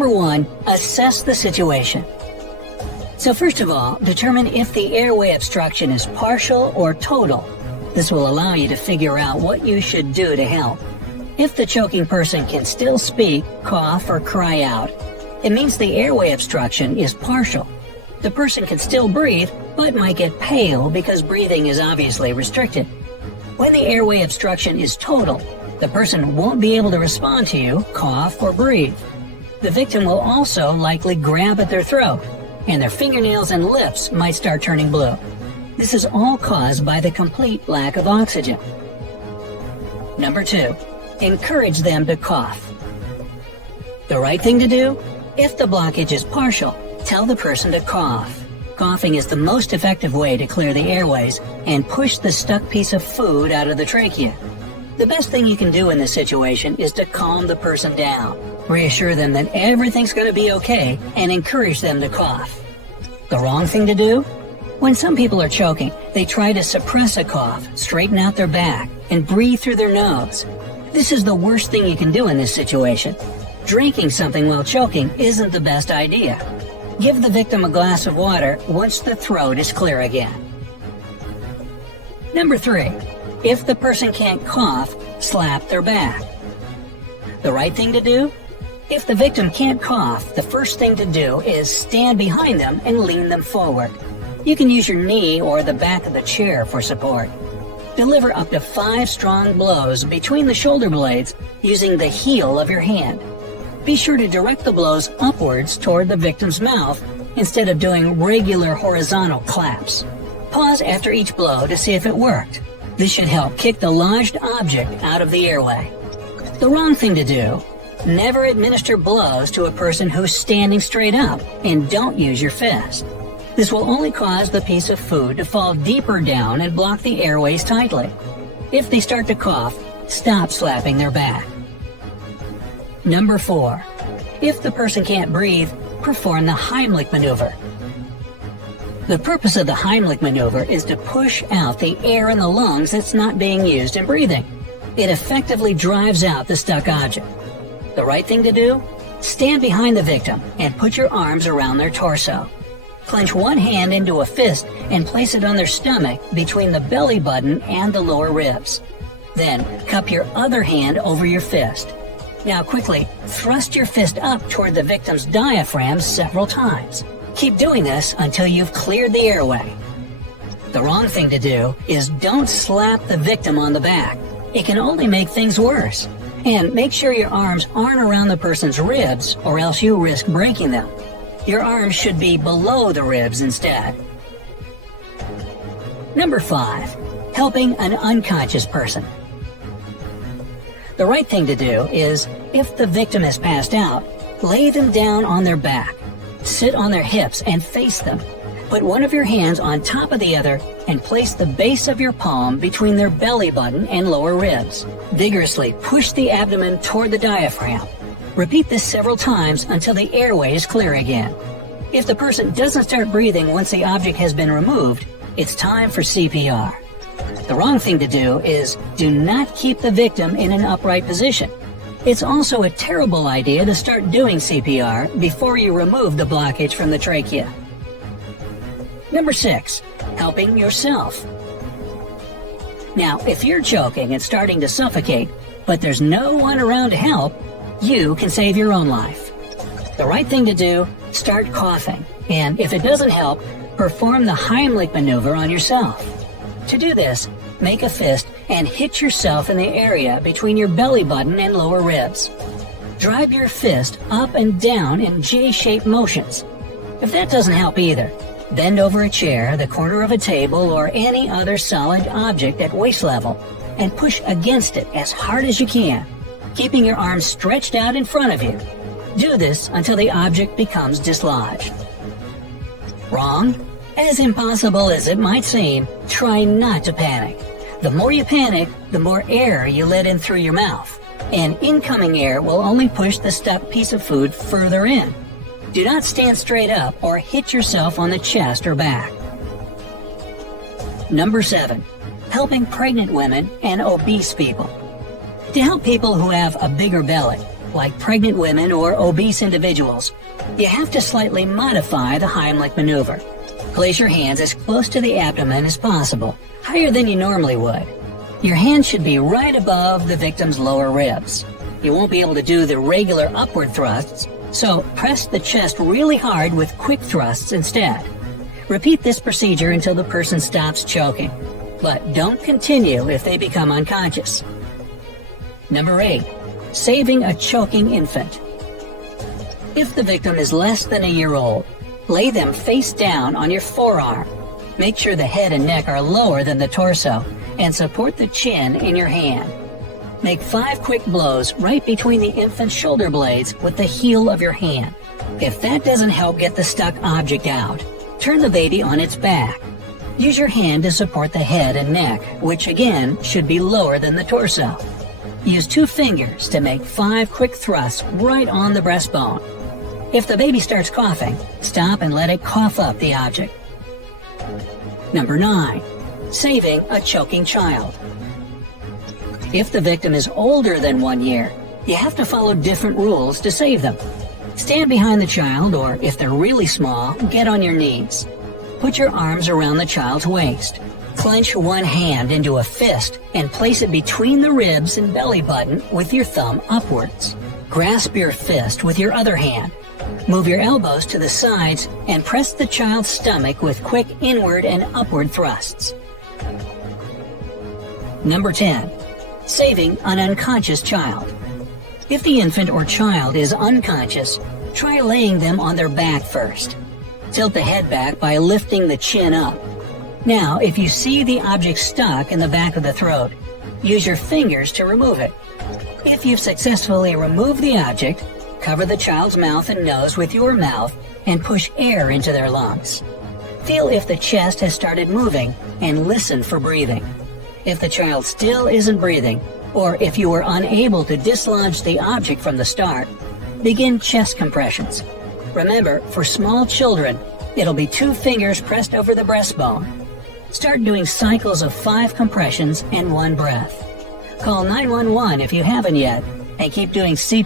Number 1, assess the situation. So first of all, determine if the airway obstruction is partial or total. This will allow you to figure out what you should do to help. If the choking person can still speak, cough, or cry out, it means the airway obstruction is partial. The person can still breathe, but might get pale because breathing is obviously restricted. When the airway obstruction is total, the person won't be able to respond to you, cough, or breathe. The victim will also likely grab at their throat, and their fingernails and lips might start turning blue. This is all caused by the complete lack of oxygen. Number 2, encourage them to cough. The right thing to do? If the blockage is partial, tell the person to cough. Coughing is the most effective way to clear the airways and push the stuck piece of food out of the trachea. The best thing you can do in this situation is to calm the person down, reassure them that everything's going to be okay, and encourage them to cough. The wrong thing to do? When some people are choking, they try to suppress a cough, straighten out their back, and breathe through their nose. This is the worst thing you can do in this situation. Drinking something while choking isn't the best idea. Give the victim a glass of water once the throat is clear again. Number 3, if the person can't cough, slap their back. The right thing to do? If the victim can't cough, the first thing to do is stand behind them and lean them forward. You can use your knee or the back of the chair for support. Deliver up to 5 strong blows between the shoulder blades using the heel of your hand. Be sure to direct the blows upwards toward the victim's mouth instead of doing regular horizontal claps. Pause after each blow to see if it worked. This should help kick the lodged object out of the airway. The wrong thing to do: never administer blows to a person who's standing straight up, and don't use your fist. This will only cause the piece of food to fall deeper down and block the airways tightly. If they start to cough, stop slapping their back. Number 4, if the person can't breathe, perform the Heimlich maneuver. The purpose of the Heimlich maneuver is to push out the air in the lungs that's not being used in breathing. It effectively drives out the stuck object. The right thing to do? Stand behind the victim and put your arms around their torso. Clench one hand into a fist and place it on their stomach between the belly button and the lower ribs. Then cup your other hand over your fist. Now quickly thrust your fist up toward the victim's diaphragm several times. Keep doing this until you've cleared the airway. The wrong thing to do is don't slap the victim on the back. It can only make things worse. And make sure your arms aren't around the person's ribs, or else you risk breaking them. Your arms should be below the ribs instead. Number 5, helping an unconscious person. The right thing to do is, if the victim has passed out, lay them down on their back. Sit on their hips and face them. Put one of your hands on top of the other and place the base of your palm between their belly button and lower ribs. Vigorously push the abdomen toward the diaphragm. Repeat this several times until the airway is clear again. If the person doesn't start breathing once the object has been removed, it's time for CPR. The wrong thing to do is do not keep the victim in an upright position. It's also a terrible idea to start doing CPR before you remove the blockage from the trachea. Number 6, helping yourself. Now, if you're choking and starting to suffocate, but there's no one around to help, you can save your own life. The right thing to do, start coughing, and if it doesn't help, perform the Heimlich maneuver on yourself. To do this, make a fist and hit yourself in the area between your belly button and lower ribs. Drive your fist up and down in J-shaped motions. If that doesn't help either, bend over a chair, the corner of a table, or any other solid object at waist level and push against it as hard as you can, keeping your arms stretched out in front of you. Do this until the object becomes dislodged. Wrong? As impossible as it might seem, try not to panic. The more you panic, the more air you let in through your mouth, and incoming air will only push the stuck piece of food further in. Do not stand straight up or hit yourself on the chest or back. Number 7, helping pregnant women and obese people. To help people who have a bigger belly, like pregnant women or obese individuals, you have to slightly modify the Heimlich maneuver. Place your hands as close to the abdomen as possible, higher than you normally would. Your hands should be right above the victim's lower ribs. You won't be able to do the regular upward thrusts, so press the chest really hard with quick thrusts instead. Repeat this procedure until the person stops choking, but don't continue if they become unconscious. Number 8. Saving a choking infant. If the victim is less than a year old, lay them face down on your forearm. Make sure the head and neck are lower than the torso, and support the chin in your hand. Make 5 quick blows right between the infant's shoulder blades with the heel of your hand. If that doesn't help get the stuck object out, turn the baby on its back. Use your hand to support the head and neck, which again should be lower than the torso. Use 2 fingers to make 5 quick thrusts right on the breastbone. If the baby starts coughing, stop and let it cough up the object. Number 9. Saving a choking child. If the victim is older than 1 year, you have to follow different rules to save them. Stand behind the child, or if they're really small, get on your knees. Put your arms around the child's waist. Clench one hand into a fist and place it between the ribs and belly button with your thumb upwards. Grasp your fist with your other hand. Move your elbows to the sides and press the child's stomach with quick inward and upward thrusts. Number 10. Saving an unconscious child. If the infant or child is unconscious, try laying them on their back first. Tilt the head back by lifting the chin up. Now, if you see the object stuck in the back of the throat, use your fingers to remove it. If you've successfully removed the object, cover the child's mouth and nose with your mouth and push air into their lungs. Feel if the chest has started moving and listen for breathing. If the child still isn't breathing, or if you were unable to dislodge the object from the start, begin chest compressions. Remember, for small children, it'll be 2 fingers pressed over the breastbone. Start doing cycles of 5 compressions and 1 breath. Call 911 if you haven't yet, and keep doing CPR